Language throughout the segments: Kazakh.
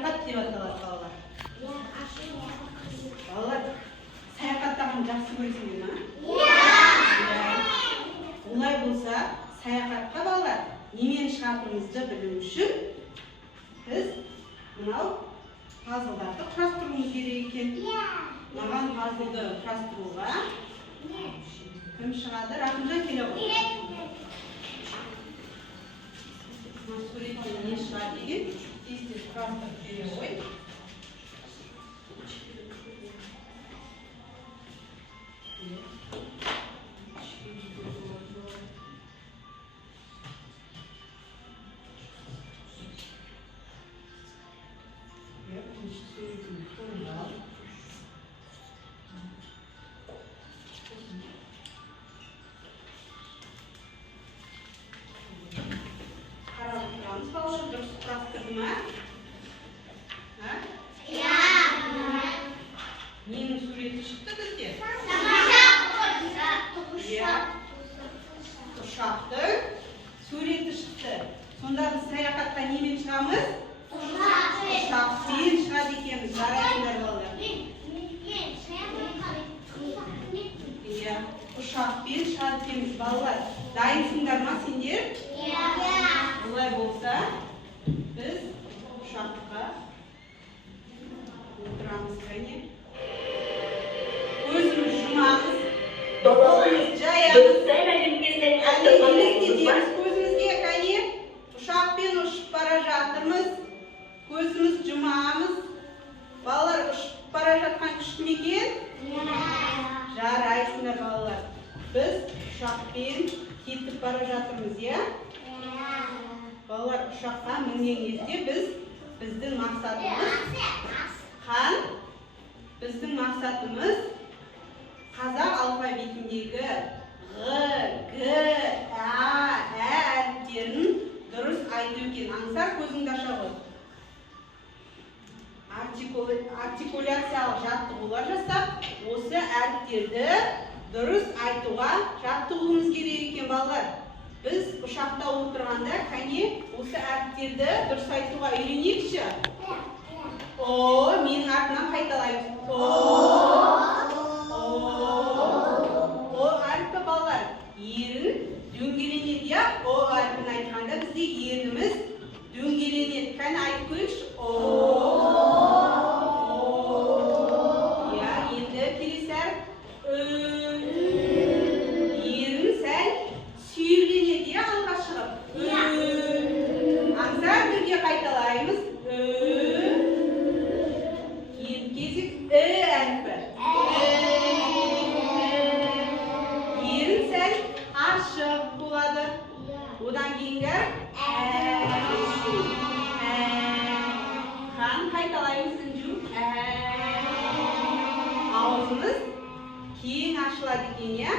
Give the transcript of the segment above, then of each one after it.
саяхат деп аталады балалар. Балалар, саяхаттағанды жақсы көресіңдер ме? Олай болса, саяхатқа балалар немен шығатынымызды білу үшін біз мынау пазлдарды құрастыруымыз керек екен. Маған пазлды құрастыруға кім шығады? Рахымжан келе ғой. Суреттен не шығады деген тез-тез құрастырып бере ғой. Дұрыс құрастырды ма? Ненің суреті шықты бізде? Ұшақтың суреті шықты. Сонда біз саяхатқа немен шығамыз? Ұшақпен шығады екенбіз. Жарайсыңдар балалар. Ұшақпен шығады екенбіз балалар. Дайынсыңдар ма сендер? Олай болса, біз ұшаққа отырамыз, кәне. Көзіміз жұмамыз, қолымыз жаямыз. Елестетеміз көзімізге, кәне. Ұшақпен ұшып бара жатырмыз. Көзіміз жұмамыз. Балалар, ұшып бара жатқан күшті ме екен? Жарайсыңдар балалар. Біз ұшақпен кетіп бара жатырмыз, иә? Балалар, ұшаққа мінген кезде біздің мақсатымыз қан, біздің мақсатымыз қазақ алфавитіндегі Ғ, Г, Ә әріптерін дұрыс айту екен. Аңсар, көзіңді аша ғой. Артикуляциялық жаттығулар жасап, осы әріптерді дұрыс айтуға жаттығуымыз керек екен, балалар. Біз ұшақта отырғанда, кәне, осы әріптерді дұрыс айтуға үйренейікші. Менің артынан қайталаймыз. О әріпі балалар. Ерін дөңгеленеді, я? О әріпін айтқанда бізде ерніміз дөңгеленеді. Кәне айтып көрейікші. Енді келесі әріп. Қайталаймыз. Енді кезек әріпі. Ерін сәл ашық болады. Одан кейінгі қан қайталаймыз. Үнжу. Аузымыз кең ашылады екен, я?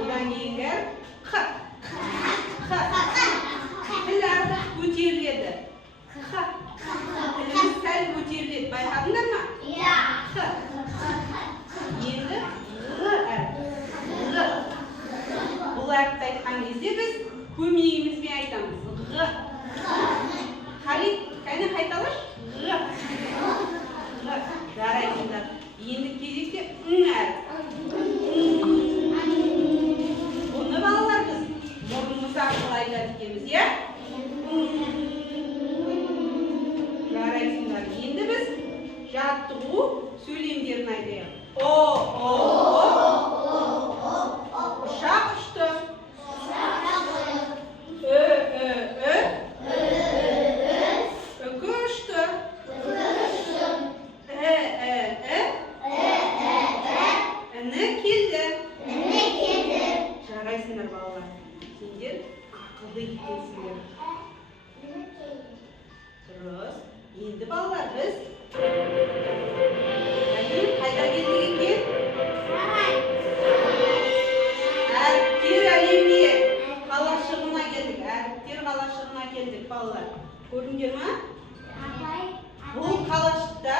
Одан кейінгі қ. Тіл артық көтеріледі. Тіліміз сәл көтеріледі. Байқадыңдар ма? Енді Ғ әріпі. Бұл әріпті айтқан кезде біз көмегімізбен айтамыз. Ғ. Халид, кәне қайталаш? Ғ. Жарайсыңдар. Енді кезекте әріп. Бұны балалар біз мұрнымыз арқылы айтады екенбіз, иә? Жарайсыңдар. Енді біз жаттығу сөйлемдерін айтайық. Ұшақ ұшты. Үкі ұшты. Іні келді. Жарайсыңдар балалар. Сендер ақылды екенсіңдер. Дұрыс. Енді балалар біз қайда келдік екен? Әріптер әлемге қалашығына келдік. Әріптер қалашығына келдік балалар. Көрдіңдер ма? Бұл қалашықта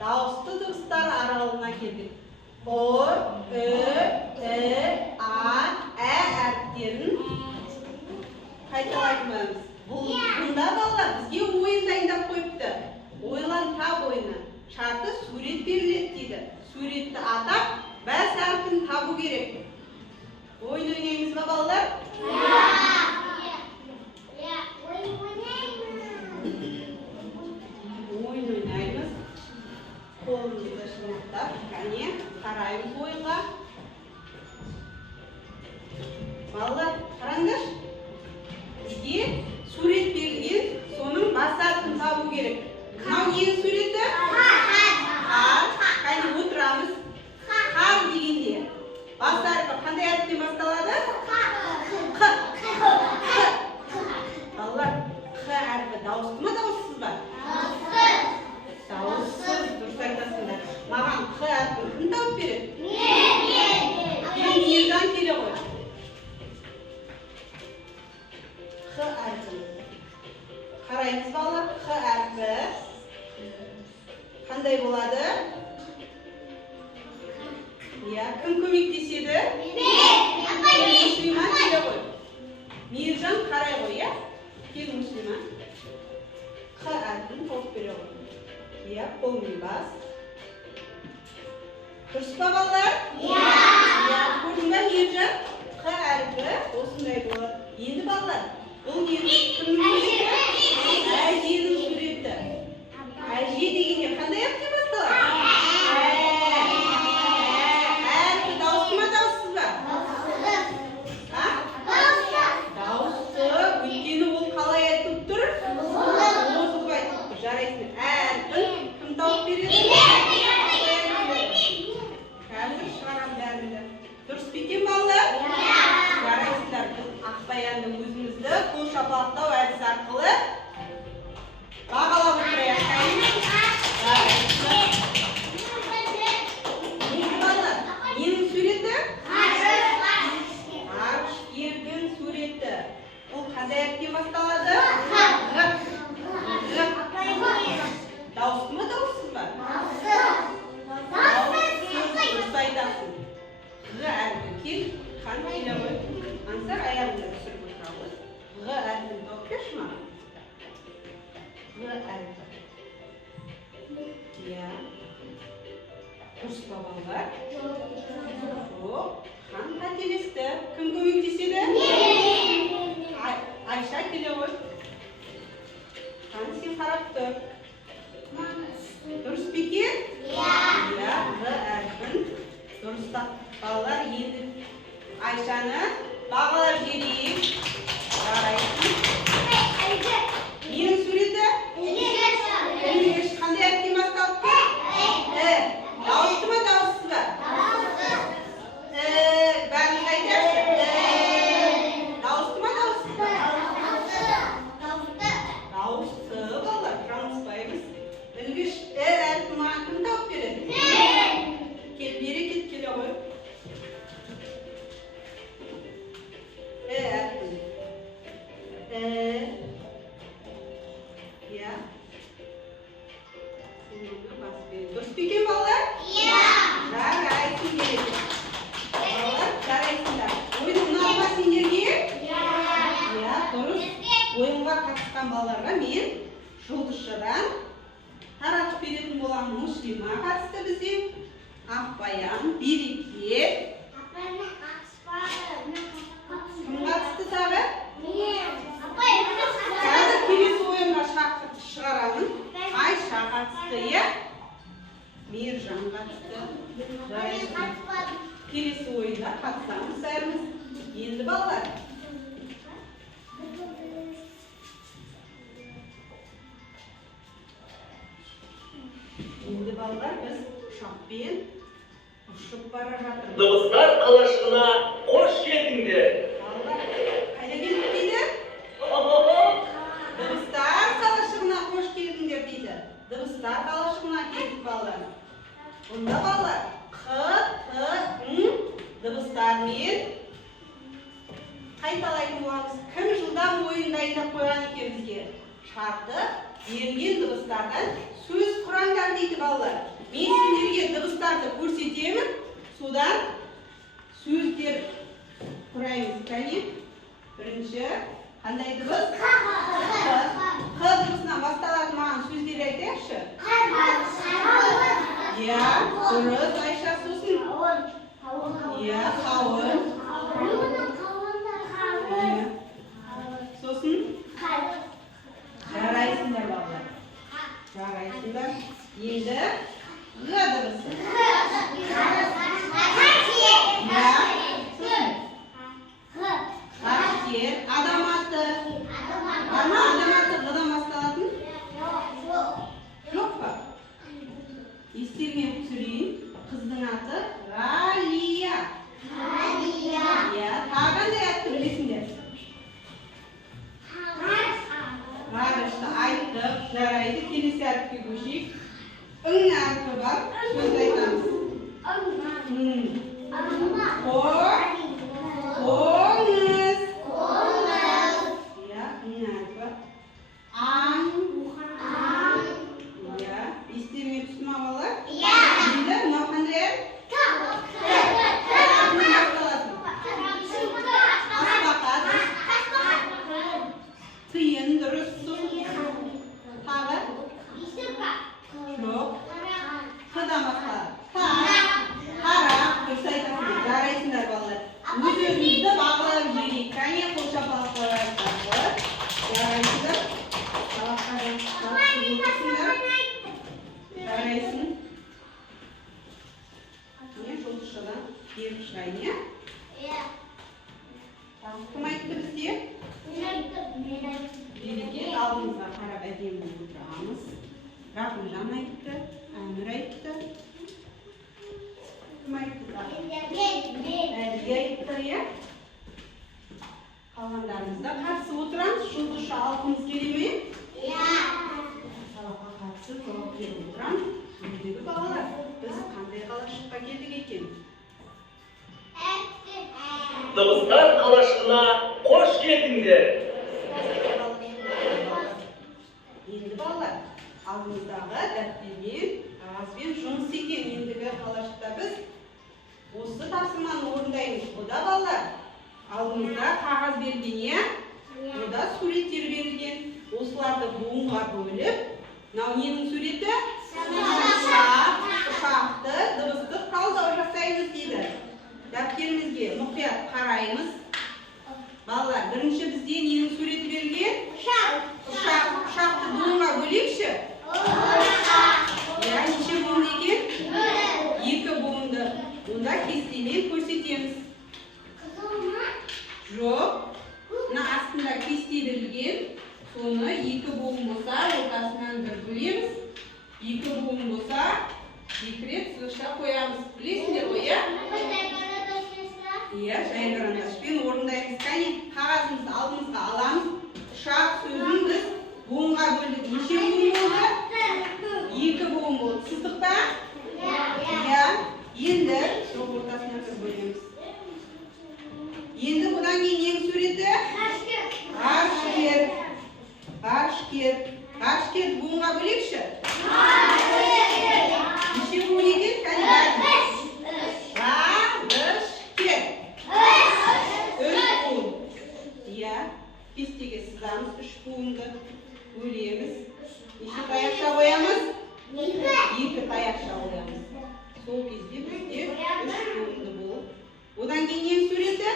дауысты дыбыстар аралығына келдік. О, Ү, А, әріптерін қайталайтынбыз. Бұнда балалар бізге ойын дайындап қойыпты. шарты сурет беріледі дейді. Суретті атап, бас әрпін табу керек. Ойын ойнаймыз ба, балалар? Ойын ойнаймыз. Қолымызды шынықтап, кәне қараймыз ойынға. Балалар, қараңдар. Бізге сурет берілген, соның бас әрпін табу керек. Мынау ненің суреті? Қар. Кәне отырамыз. Қар дегенде бас әрпі қандай әріптен басталады? Балалар, қ әрпі дауысты ма, дауыссыз ба? Дауыссыз. Дұрыс айтасыңдар. Маған қ әрпін кім тауып береді? Мейіржан келе ғой. Қ әрпі. Қараймыз балалар, қ әрпі қандай болады? Кім көмектеседі? Муслима келе ғой. Мейіржан қарай ғой, кел Муслима. Қ әрпін тауып бере ғой. Қолмен бас. Дұрыс па, балалар? Көрдің ба, Мейіржан? Қ әрпі осындай болады. Енді балалар, бұл ненің суреті? Әженің суреті. Әже дегенде қандай әріптен басталады? Әрпі дауысты ма, дауыссыз ба? Дауысты. Өйткені ол қалай айтып тұр? Озылып айтып тұр. Жарайсың. Әрпін кім тауып береді? Қазір шығарам бәріңді. Дұрыс па екен, балалар? Жарайсыңдар. Біз Ақбаянды өзімізді қол шапалақтау әдісі арқылы бағалап отырайық. Ненің суреті? Ғарышкердің суреті. Ол қандай әріптен басталады? Дауысты ма, дауыссыз ба? Дауыссыз. Дұрыс айтасың. Ғ әрпі. Кел, қан келе ғой. Аңсар аяғында түсіріп отыра ғой. Ғ әрпін тауып берші маған. Ғ әрпі. Дұрыс па, балалар? Жоқ. Хан қателесті. Кім көмектеседі? Айша келе ғой. Хан сен қарап тұр. Дұрыс па екен? Ғ әрпін. Дұрыс та. Балалар, енді Айшаны бағалап жіберейік. Жарайсың. Ненің суреті? Ілгеш. Қандай әріптен басталып тұр? Дауысты ма, дауыссыз ба? Бәрін айтаршы. Дауысты ма, дауыссыз ба? Дауысты, балалар, жаныспаймыз. Ілгеш. Әріпі маған кім тауып береді? Кел, берекет келе ғой. Дұрыс па екен, балалар? Жарайсың керек. Балалар, жарайсыңдар. Ойын ұнады ма сендерге? Дұрыс. Ойынға қатысқан балаларға мен жұлдызшадан таратып беретін боламын. Муслима қатысты бізде. Ақбаян, Берекет. Кім қатысты тағы? Қазір келесі ойынға шығарамын. Айша қатысты, Мейіржан қатысты. Келесі ойында қатысамыз бәріміз. Енді балалар. Енді балалар, біз ұшақпен ұшып бара жатырмыз. Дыбыстар қалашығына қош келдіңдер. Балалар, қайда келдік дейді? Дыбыстар қалашығына қош келдіңдер дейді. Дыбыстар қалашығына келдік балалар. Онда балалар, қ, қ, ң дыбыстармен қайталайтын боламыз. Кім жылдам ойын дайындап қойған екен бізге? Шарты берілген дыбыстардан сөз құраңдар дейді балалар. Мен сендерге дыбыстарды көрсетемін, содан сөздер құраймыз. Кәне, бірінші қандай дыбыс? Қ дыбысынан басталатын маған сөздер айтайықшы. дұрыс Айша. Сосын иә, қауын. Сосын жарайсыңдар балалар. Жарайсыңдар. Енді Г дыбысы. Қастер. Адам аты. Бар ма адам аты Ғ-дан басталатын? Жоқ па? Естеріңе түсірейін. Қыздың аты Ғалия. Иә, тағы қандай атты білесіңдер? Ғарышты айттық, жарайды. Келесі әріпке көшейік. Ң әрпі бар. Сөз айтамыз. Қоңыз. Иә, ң әрпі. Аң. Иә, естеріңе түсті ма балалар? Енді мынау қандай әріп? Тиын дұрыс. Тағы? Жоқ. Қыдан басталады. Қара. Дұрыс айтасыңдар. Жарайсыңдар балалар. Өз-өзіңізді бағалап жіберейік. Кәне қол шапалақ қойыңыздар. Жарайсыңдар. Жарайсың. Не жұлдызшадан беріп шығайын, иә? Кім айтты бізде? Береке, алдымызға қарап әдемі отырамыз. Рахымжан айтты, Әмір айтты. Кім айтты? Әлия айтты, иә? Қалғандарымызда қатысып отырамыз. Жұлдызша алғымыз келе ме? Сабаққа қатысып жауап беріп отырамыз. Үйдегі балалар, біз қандай қалашыққа келдік екен? Дыбыстар қалашығына қош келдіңдер. Енді балалар, алдымыздағы дәптермен, қағазбен жұмыс екен. Ендігі қалашықта біз осы тапсырманы орындаймыз. Бұда балалар, алдымызда қағаз берген, иә? Бұда суреттер берілген. Осыларды буынға бөліп, мынау ненің суреті? Ұшақты, дыбыстық талдау жасаймыз дейді. Дәптерімізге мұқият қараймыз. Балалар, бірінші бізде ненің суреті берілген? Ұшақты буынға бөлейікші? Иә, неше буын екен? 2 буынды. Онда кестемен көрсетеміз. Жоқ. Мына астында кесте берілген. Соны 2 буын болса, ортасынан 1 бөлеміз. 2 буын болса, 2 рет сызықша қоямыз. Білесіңдер ғой, иә? Иә, жай карандашпен орындаймыз. Кәне, қағазымызды алдымызға аламыз. Ұшақ сөзін біз буынға бөлдік. Неше буын болды? 2 буын болды. Сыздық па? Иә. Енді жоқ ортасына 1 бөлеміз. Енді бұдан кейін нең суреті? Ғарышкер. Ғарышкер буынға бөлекші? Неше буын екен? Кәне бәріміз. Ғарышкер. 3 буын. Иә. Кестеге сызамыз. 3 буынды бөлеміз. Неше таяқша қоямыз? 2 таяқша қоямыз. Сол кезде бізде 3 буынды болып. Одан кейін нең суреті?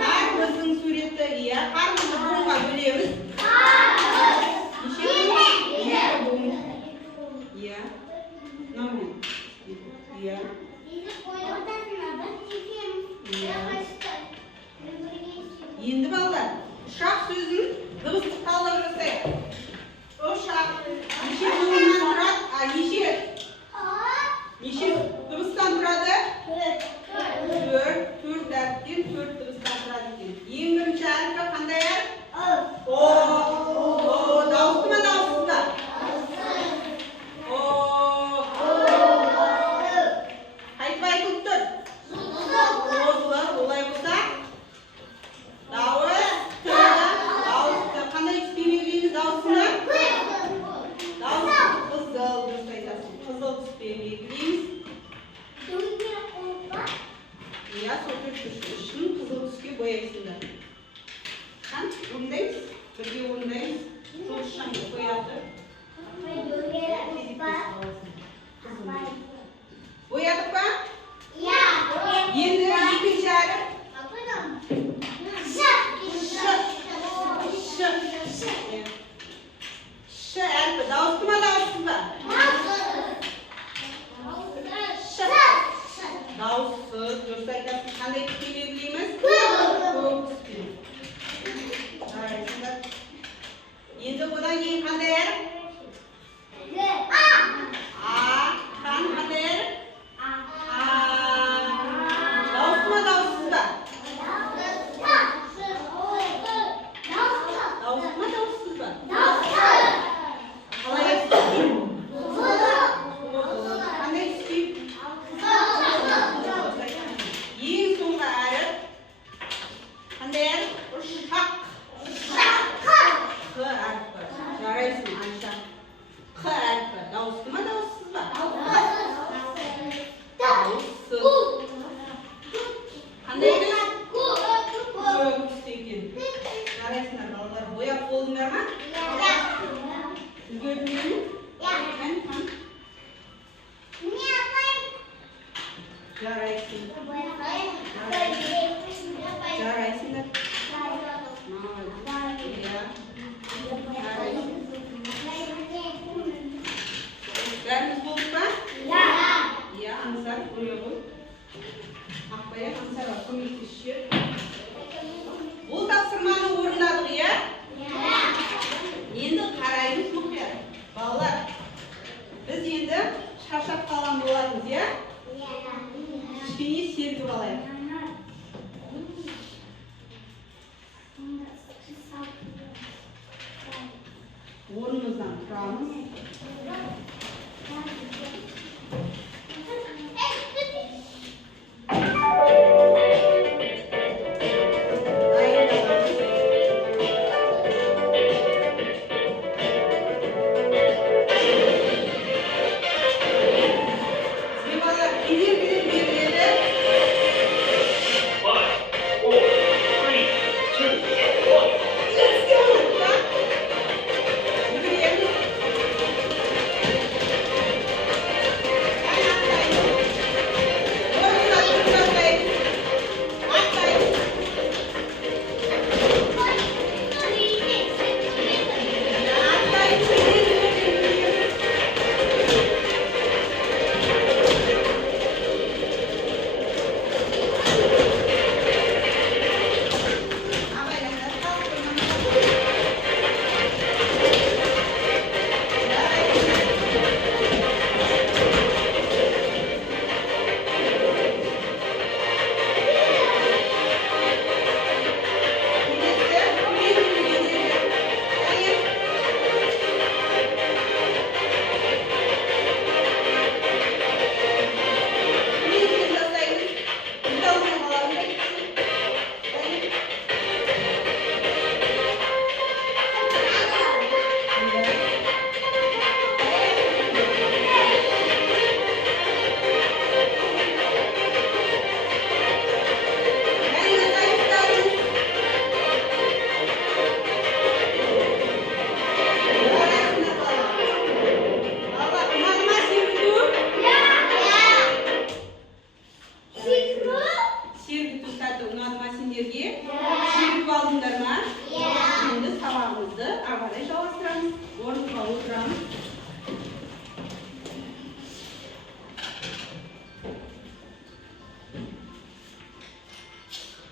Қарбыздың суреті. Иә, қарбызды буынға бөлеміз. Неше буын? 2 буын. Иә. Мынау. Иә. Енді балалар, ұшақ сөзін дыбыстық талдау жасайық. Ұшақ неше буыннан тұрады? Неше дыбыстан тұрады? 4 әріптен 4 дыбыстан тұрады екен. Ең бірінші әріпі қандай әріп? О, дауысты ма, дауыссыз ба? Қайтып айтылып тұр? Олай болса, дауысты. Қандай түспей бермейміз дауысына? Dağıstı mı dağıtsız ba? Dağıtsız. Dörtte айтасыз. Қандай түспен белгілейміз? Көк түспен. Жарайсыңдар. Енді одан кейін қандай әріп? Қандай әріп? Дауысты ма дауыссыз ба? Дауысты ма дауыссыз ба? Қалай естиді? Қандай түспен? Ең соңғы әріп қандай әріп? Шақ. Қ әріпі. Жарайсың, Айша. Қ әріпі. Дауысты ма дауыссыз ба? Дауыссыз. Қандай түс? Көк түс екен. Жарайсыңдар балалар. Бояп болдыңдар ма? Үлгердіңдер ме? Қане, қане. Жарайсың. Жарайсыңдар. Бәріміз болдық па? Иә, аңсар, қоя ғой. Ақбая, аңсарға көмектесші. Бұл тапсырманы орындадық, иә? Енді қараймыз мұқият. Балалар, біз енді шаршап қалған боламыз, иә? Кішкене сергіп алайық. Орнымыздан тұрамыз.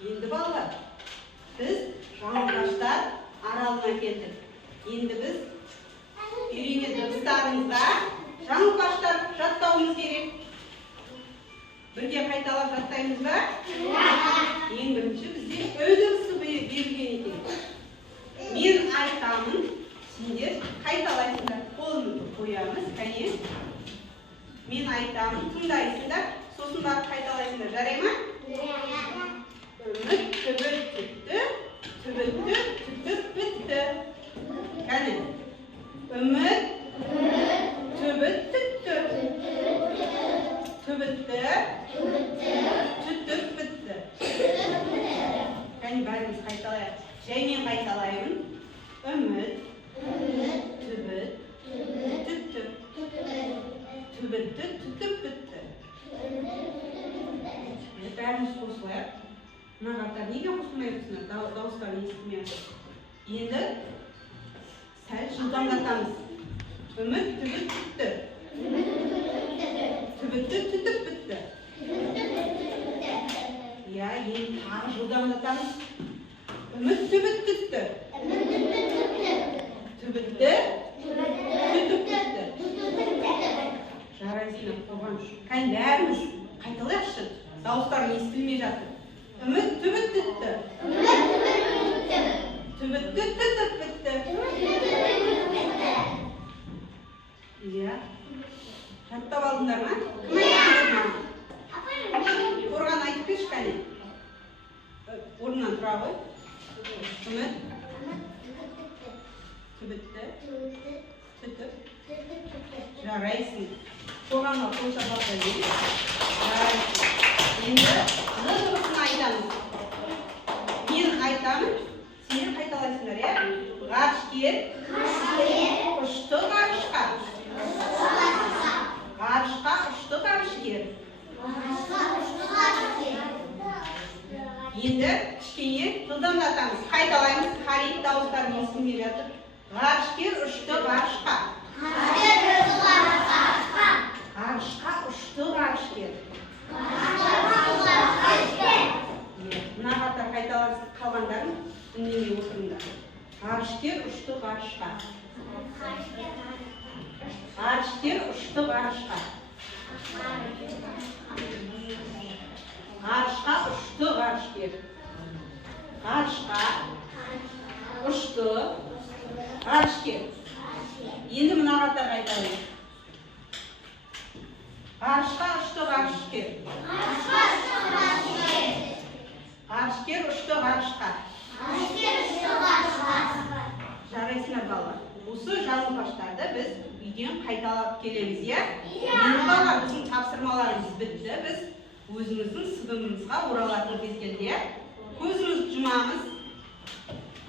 Енді балалар, біз жаңылғаштар аралына келдік. Енді біз үйренген дыбыстарымызға жаңылғаштар жаттауымыз керек. Бірге қайталап жаттаймыз ба? Ең бірінші бізде ө дыбысы берілген екен. Мен айтамын, сендер қайталайсыңдар. Қолымызды қоямыз, кәне. Мен айтамын, тыңдайсыңдар, сосын барып қайталайсыңдар. Жарай ма? Үміт түбіт түтті, түбітті түтіп бітті. Кәне. Үміт түбіт түтті, түбітті түтіп бітті. Кәне бәріміз қайталайық. Жаймен қайталаймын. Үміт түбіт түтіп, түбітті түтіп бітті. Бәріміз қосылайық. Мынағаттар неге қосылмай тұрсыңдар? Дауыстарын естімей жатыр. Енді сәл жылдамдатамыз. айтамыз. Үміт түбіт түтті. Түбітті. Түтіп түтті. Жарайсың, қорған. Кән бәріміз қайталайықшы. Дауыстарын естілмей жатыр. Үміт түбіт түтті. Түбітті түтіп бітті. Иә. Жаттап алдыңдар ма? Кім айтып ма? Қорған айтып берші кәне. Орнынан тұра ғой. Үміт. Түбітті. Түтіп. Жарайсың. Қорғанға қол шапалақтай берейік. Жарайсың. Енді Н дыбысын айтамыз. Мен айтамын, сендер қайталайсыңдар, иә? Ғарышкер. Ұшты ғарышқа. Ғарышқа ұшты ғарышкер. Енді кішкене жылдамдатамыз. Қайталаймыз. Қариып дауыстарын естілмей жатыр. Ғарышкер ұшты ғарышқа. Ғарышқа ұшты ғарышкер. Мына қатар қайталанып қалғандарын үндемей отырыңдар. Ғарышкер ұшты ғарышқа. Ғарышкер ұшты ғарышқа. Ғарышқа ұшты ғарышкер. Ғарышқа ұшты ғарышкер. Енді мына қатар қайталайық. Ғарышқа ұшты ғарышкер. Ғарышкер ұшты ғарышқа. Жарайсыңдар балалар. Осы жазылғыштарды біз үйден қайталап келеміз, иә? Енді балалар, біздің тапсырмаларымыз бітті. Біз өзіміздің сыныбымызға оралатын кез келді, иә? Көзімізді жұмамыз.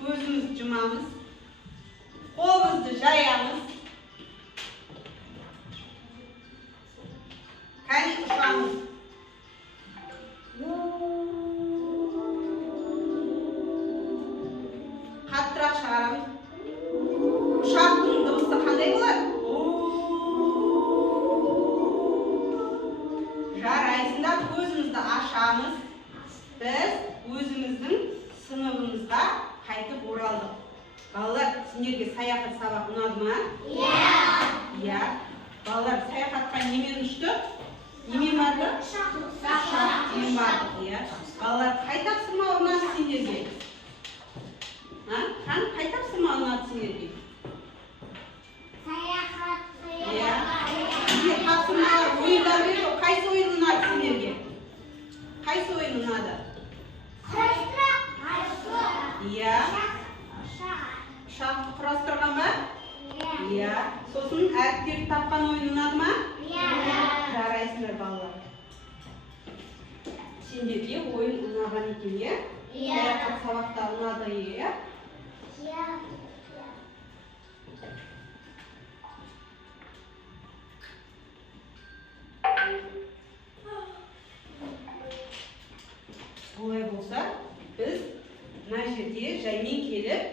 Көзімізді жұмамыз. Қолымызды жаямыз. Кәне ұшамыз. Қаттырақ шығарамыз. Ұшақтың дыбысы қандай болады? Жарайсыңдар, көзімізді ашамыз. Біз өзіміздің сыныбымызға қайтып оралдық. Балалар, сендерге саяхат сабақ ұнады ма? Иә. Балалар, саяхатқа немен ұшты? Немен барды? Ұшақпен бардық, иә. Балалар, қай тапсырма ұнады сендерге? Қай тапсырма ұнады сендерге? Иә. Сендер тапсырмалар, ойындар берді, қайсы ойын ұнады сендерге? Қайсы ойын ұнады? Иә. Ұшақты құрастырған ба? Иә. Сосын әріптерді тапқан ойын ұнады ма? Жарайсыңдар балалар. Сендерге ойын ұнаған екен, иә? Саяхат сабақта ұнады, иә? Олай болса, біз мына жерде жаймен келіп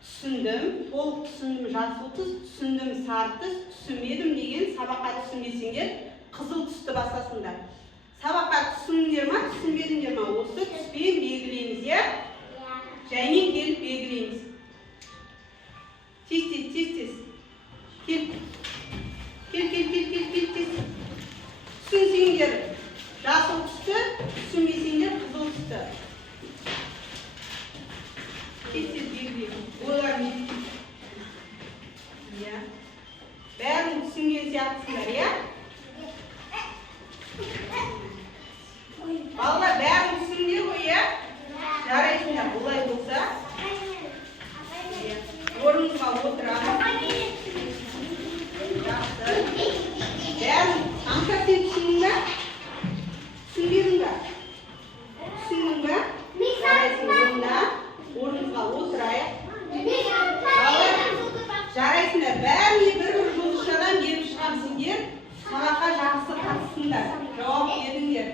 түсіндім, толық түсіндім, жасыл түс, түсіндім, сары түс, түсінбедім деген сабаққа түсінбесеңдер, қызыл түсті басасыңдар. Сабаққа түсіндіңдер ма, түсінбедіңдер ма? Осы түспен белгілейміз, иә? Жаймен келіп белгілейміз. Тез. Кел. Түсінсеңдер жасыл түсті, түсінбесеңдер қызыл түсті. Тез белгілейміз. Ойларын естейміз. Иә. Бәрін түсінген сияқтысыңдар, иә? Балалар, бәрін түсіндіңдер ғой, иә? Жарайсыңдар, олай болса. Орныңызға отырамыз. Жақсы. Бәрін Анка, сен түсіндің бе? Түсінбедің бе? Түсіндің бе? Жарайсың, орныңызға отырайық. Жарайсыңдар, бәріне бір жұлдызшадан беріп шығамсыңдер. Сабаққа жақсы қатысыңдар. Жауап беріңдер.